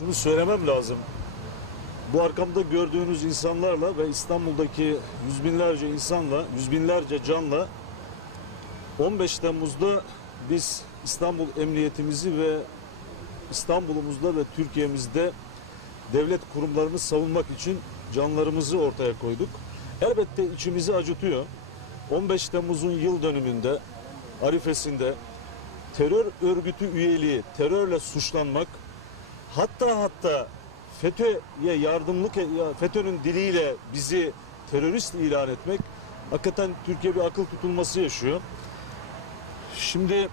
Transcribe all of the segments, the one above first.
şunu söylemem lazım. Bu arkamda gördüğünüz insanlarla ve İstanbul'daki yüz binlerce insanla, yüz binlerce canla 15 Temmuz'da biz İstanbul Emniyetimizi ve İstanbul'umuzda ve Türkiye'mizde devlet kurumlarını savunmak için canlarımızı ortaya koyduk. Elbette içimizi acıtıyor. 15 Temmuz'un yıl dönümünde, arifesinde terör örgütü üyeliği, terörle suçlanmak, hatta hatta FETÖ'ye yardımlık, ya FETÖ'nün diliyle bizi terörist ilan etmek, hakikaten Türkiye bir akıl tutulması yaşıyor. Şimdi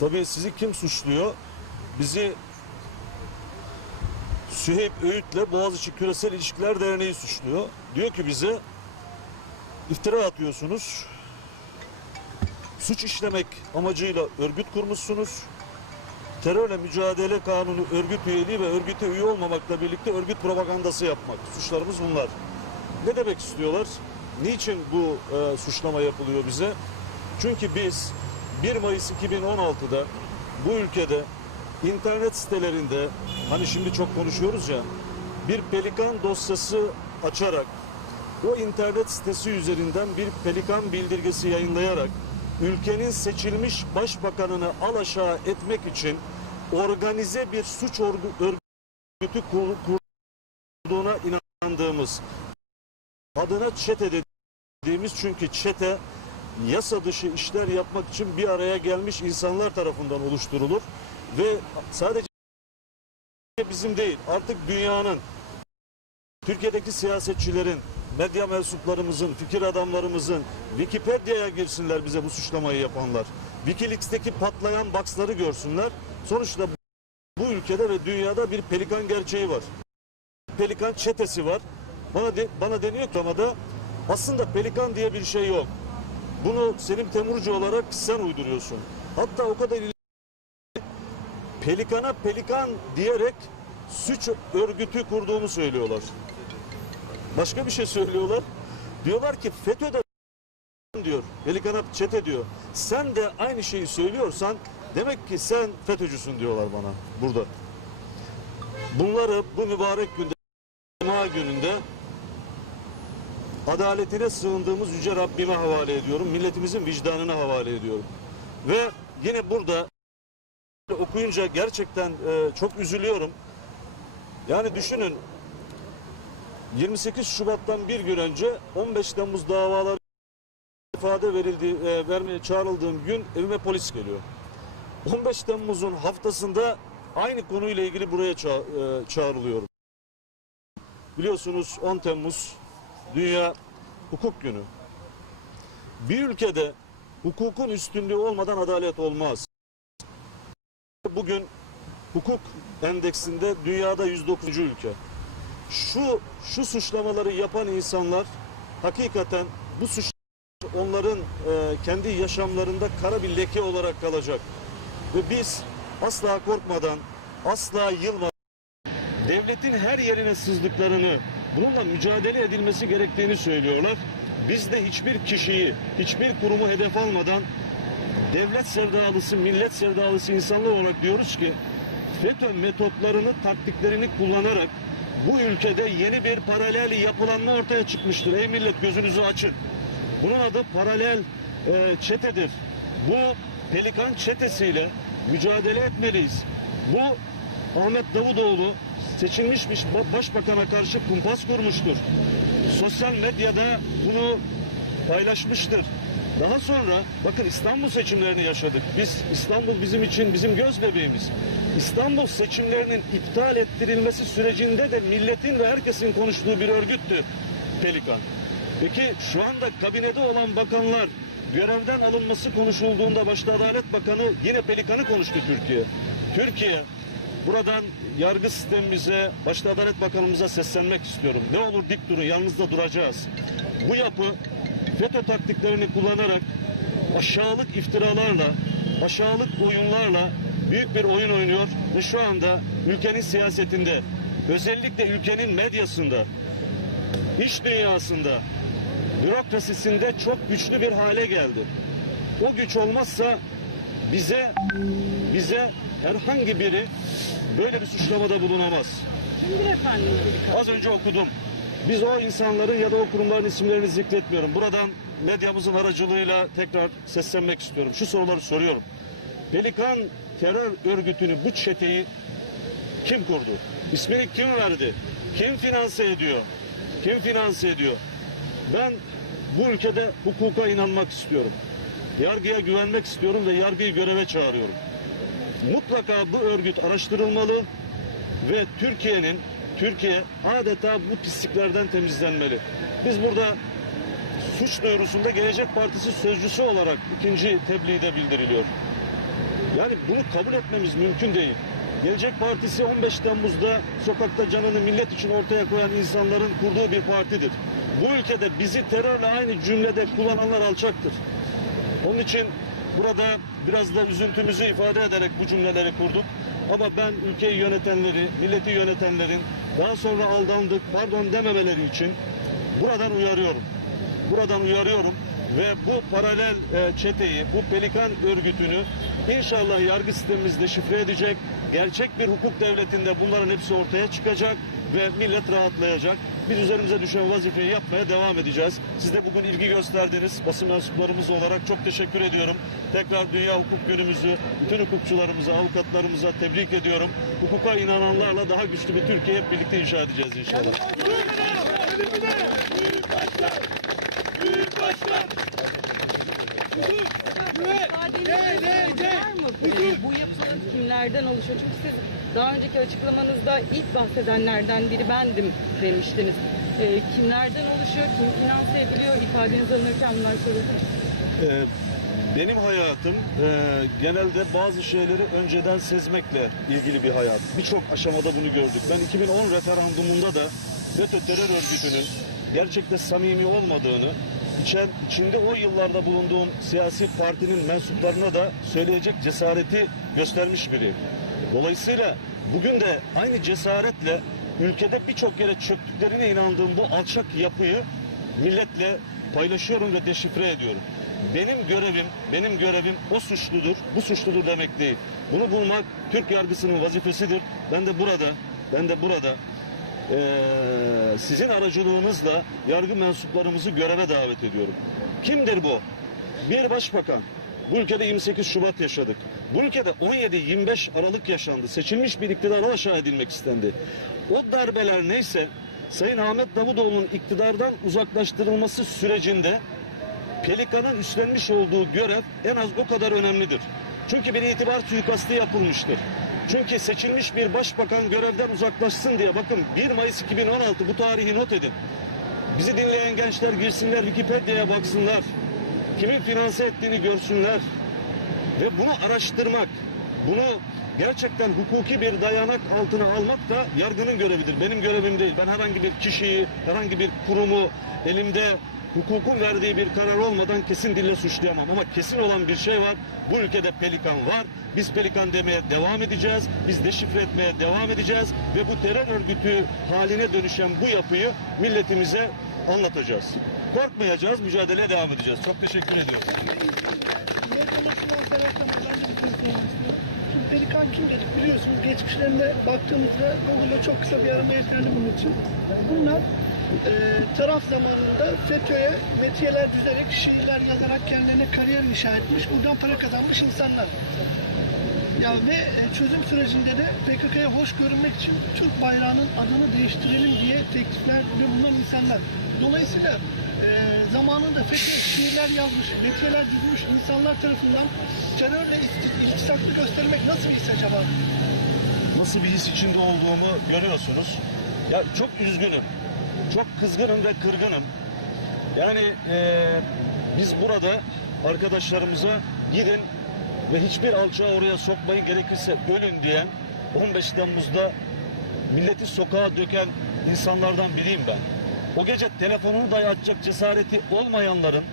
tabii sizi kim suçluyor? Bizi Süheyb Öğüt'le Boğaziçi Küresel İlişkiler Derneği suçluyor. Diyor ki bize iftira atıyorsunuz. Suç işlemek amacıyla örgüt kurmuşsunuz. Terörle mücadele kanunu örgüt üyeliği ve örgüte üye olmamakla birlikte örgüt propagandası yapmak. Suçlarımız bunlar. Ne demek istiyorlar? Niçin bu e, suçlama yapılıyor bize? Çünkü biz 1 Mayıs 2016'da bu ülkede internet sitelerinde hani şimdi çok konuşuyoruz ya bir pelikan dosyası açarak o internet sitesi üzerinden bir pelikan bildirgesi yayınlayarak ülkenin seçilmiş başbakanını alaşağı etmek için organize bir suç örgütü kur- kurduğuna inandığımız adına çete dediğimiz çünkü çete yasa dışı işler yapmak için bir araya gelmiş insanlar tarafından oluşturulur ve sadece bizim değil artık dünyanın Türkiye'deki siyasetçilerin, medya mensuplarımızın, fikir adamlarımızın Wikipedia'ya girsinler bize bu suçlamayı yapanlar. Wikileaks'teki patlayan box'ları görsünler. Sonuçta bu ülkede ve dünyada bir pelikan gerçeği var. Pelikan çetesi var. Bana de- bana deniyor ki ama da aslında pelikan diye bir şey yok. Bunu Selim Temurcu olarak sen uyduruyorsun. Hatta o kadar pelikana pelikan diyerek suç örgütü kurduğunu söylüyorlar. Başka bir şey söylüyorlar. Diyorlar ki FETÖ'de diyor. Pelikana çete diyor. Sen de aynı şeyi söylüyorsan demek ki sen FETÖ'cüsün diyorlar bana burada. Bunları bu mübarek günde Cuma gününde adaletine sığındığımız Yüce Rabbime havale ediyorum. Milletimizin vicdanına havale ediyorum. Ve yine burada okuyunca gerçekten e, çok üzülüyorum. Yani düşünün 28 Şubat'tan bir gün önce 15 Temmuz davaları ifade verildi, e, vermeye çağrıldığım gün evime polis geliyor. 15 Temmuz'un haftasında aynı konuyla ilgili buraya ça- e, çağrılıyorum. Biliyorsunuz 10 Temmuz Dünya Hukuk Günü. Bir ülkede hukukun üstünlüğü olmadan adalet olmaz. Bugün hukuk endeksinde dünyada 109. ülke. Şu şu suçlamaları yapan insanlar hakikaten bu suç onların e, kendi yaşamlarında kara bir leke olarak kalacak. Ve biz asla korkmadan, asla yılmadan devletin her yerine sızdıklarını, bununla mücadele edilmesi gerektiğini söylüyorlar. Biz de hiçbir kişiyi, hiçbir kurumu hedef almadan devlet sevdalısı, millet sevdalısı insanlar olarak diyoruz ki FETÖ metotlarını, taktiklerini kullanarak bu ülkede yeni bir paralel yapılanma ortaya çıkmıştır. Ey millet gözünüzü açın. Bunun adı paralel e, çetedir. Bu pelikan çetesiyle mücadele etmeliyiz. Bu Ahmet Davutoğlu seçilmiş bir başbakana karşı kumpas kurmuştur. Sosyal medyada bunu paylaşmıştır. Daha sonra bakın İstanbul seçimlerini yaşadık. Biz İstanbul bizim için bizim göz bebeğimiz. İstanbul seçimlerinin iptal ettirilmesi sürecinde de milletin ve herkesin konuştuğu bir örgüttü Pelikan. Peki şu anda kabinede olan bakanlar görevden alınması konuşulduğunda başta Adalet Bakanı yine Pelikan'ı konuştu Türkiye. Türkiye buradan yargı sistemimize, başta Adalet Bakanımıza seslenmek istiyorum. Ne olur dik durun, yalnız da duracağız. Bu yapı FETÖ taktiklerini kullanarak aşağılık iftiralarla, aşağılık oyunlarla büyük bir oyun oynuyor ve şu anda ülkenin siyasetinde, özellikle ülkenin medyasında, iş dünyasında, bürokrasisinde çok güçlü bir hale geldi. O güç olmazsa bize bize herhangi biri böyle bir suçlamada bulunamaz. Az önce okudum. Biz o insanların ya da o kurumların isimlerini zikretmiyorum. Buradan medyamızın aracılığıyla tekrar seslenmek istiyorum. Şu soruları soruyorum. Pelikan terör örgütünü, bu çeteyi kim kurdu? İsmini kim verdi? Kim finanse ediyor? Kim finanse ediyor? Ben bu ülkede hukuka inanmak istiyorum. Yargıya güvenmek istiyorum ve yargıyı göreve çağırıyorum. Mutlaka bu örgüt araştırılmalı ve Türkiye'nin Türkiye adeta bu pisliklerden temizlenmeli. Biz burada suç duyurusunda Gelecek Partisi sözcüsü olarak ikinci tebliğde bildiriliyor. Yani bunu kabul etmemiz mümkün değil. Gelecek Partisi 15 Temmuz'da sokakta canını millet için ortaya koyan insanların kurduğu bir partidir. Bu ülkede bizi terörle aynı cümlede kullananlar alçaktır. Onun için burada biraz da üzüntümüzü ifade ederek bu cümleleri kurduk. Ama ben ülkeyi yönetenleri, milleti yönetenlerin daha sonra aldandık, pardon dememeleri için buradan uyarıyorum. Buradan uyarıyorum ve bu paralel e, çeteyi, bu pelikan örgütünü inşallah yargı sistemimizde şifre edecek. Gerçek bir hukuk devletinde bunların hepsi ortaya çıkacak ve millet rahatlayacak. Biz üzerimize düşen vazifeyi yapmaya devam edeceğiz. Siz de bugün ilgi gösterdiniz. Basın mensuplarımız olarak çok teşekkür ediyorum. Tekrar Dünya Hukuk Günümüzü bütün hukukçularımıza, avukatlarımıza tebrik ediyorum. Hukuka inananlarla daha güçlü bir Türkiye hep birlikte inşa edeceğiz inşallah. İfadeniz var mı? Bu yapılan kimlerden oluşuyor? Çünkü siz daha önceki açıklamanızda ilk bahsedenlerden biri bendim demiştiniz. Ee, kimlerden oluşuyor? Kim finanse ediliyor? İfadeniz alınırken bunlar soruldu. Ee, benim hayatım e, genelde bazı şeyleri önceden sezmekle ilgili bir hayat. Birçok aşamada bunu gördük. Ben 2010 referandumunda da FETÖ terör örgütünün gerçekte samimi olmadığını, içen, içinde o yıllarda bulunduğum siyasi partinin mensuplarına da söyleyecek cesareti göstermiş biriyim. Dolayısıyla bugün de aynı cesaretle ülkede birçok yere çöktüklerine inandığım bu alçak yapıyı milletle paylaşıyorum ve deşifre ediyorum. Benim görevim, benim görevim o suçludur, bu suçludur demek değil. Bunu bulmak Türk yargısının vazifesidir. Ben de burada, ben de burada eee, sizin aracılığınızla yargı mensuplarımızı göreve davet ediyorum. Kimdir bu? Bir başbakan. Bu ülkede 28 Şubat yaşadık. Bu ülkede 17-25 Aralık yaşandı. Seçilmiş bir iktidara aşağı edilmek istendi. O darbeler neyse Sayın Ahmet Davutoğlu'nun iktidardan uzaklaştırılması sürecinde Pelikan'ın üstlenmiş olduğu görev en az o kadar önemlidir. Çünkü bir itibar suikastı yapılmıştır. Çünkü seçilmiş bir başbakan görevden uzaklaşsın diye bakın 1 Mayıs 2016 bu tarihi not edin. Bizi dinleyen gençler girsinler Wikipedia'ya baksınlar. Kimin finanse ettiğini görsünler. Ve bunu araştırmak, bunu gerçekten hukuki bir dayanak altına almak da yargının görevidir. Benim görevim değil. Ben herhangi bir kişiyi, herhangi bir kurumu elimde hukukun verdiği bir karar olmadan kesin dille suçlayamam. Ama kesin olan bir şey var. Bu ülkede pelikan var. Biz pelikan demeye devam edeceğiz. Biz deşifre etmeye devam edeceğiz. Ve bu terör örgütü haline dönüşen bu yapıyı milletimize anlatacağız. Korkmayacağız, mücadeleye devam edeceğiz. Çok teşekkür ediyorum. Pelikan kim dedik biliyorsunuz geçmişlerine baktığımızda Google'da çok kısa bir arama ekranı bunun için. Bunlar e, taraf zamanında FETÖ'ye metiyeler düzerek, şiirler yazarak kendilerine kariyer inşa etmiş, buradan para kazanmış insanlar. Ya ve e, çözüm sürecinde de PKK'ya hoş görünmek için Türk bayrağının adını değiştirelim diye tekliflerde bulunan insanlar. Dolayısıyla e, zamanında FETÖ şiirler yazmış, metiyeler düzmüş insanlar tarafından terörle iltisaklı göstermek nasıl bir his acaba? nasıl bir his içinde olduğumu görüyorsunuz. Ya çok üzgünüm. Çok kızgınım ve kırgınım. Yani eee, biz burada arkadaşlarımıza gidin ve hiçbir alçağı oraya sokmayın gerekirse ölün diyen 15 Temmuz'da milleti sokağa döken insanlardan biriyim ben. O gece telefonunu dahi açacak cesareti olmayanların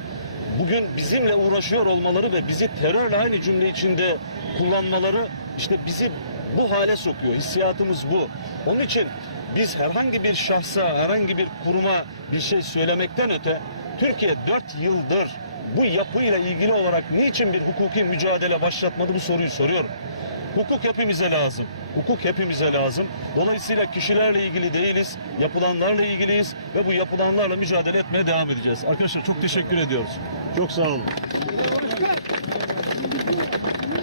bugün bizimle uğraşıyor olmaları ve bizi terörle aynı cümle içinde kullanmaları işte bizi bu hale sokuyor. Hissiyatımız bu. Onun için biz herhangi bir şahsa, herhangi bir kuruma bir şey söylemekten öte Türkiye 4 yıldır bu yapıyla ilgili olarak niçin bir hukuki mücadele başlatmadı bu soruyu soruyorum. hukuk hepimize lazım. Hukuk hepimize lazım. Dolayısıyla kişilerle ilgili değiliz, yapılanlarla ilgiliyiz ve bu yapılanlarla mücadele etmeye devam edeceğiz. Arkadaşlar çok teşekkür ediyoruz. Çok sağ olun.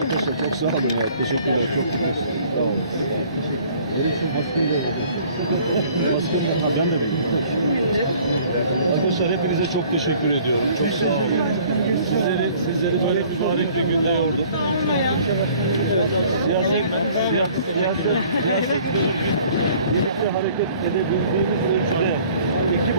Arkadaşlar çok sağ olun. Teşekkürler. Çok teşekkür Sağ olun. Benim için maskemi de. Maskemi de, ben de vereyim. Arkadaşlar hepinize çok teşekkür ediyorum. Çok sağ olun. Sizleri, sizleri böyle mübarek bir günde yorduk. Siyaset, siyaset, siyaset, siyaset birlikte hareket edebildiğimiz ölçüde ekip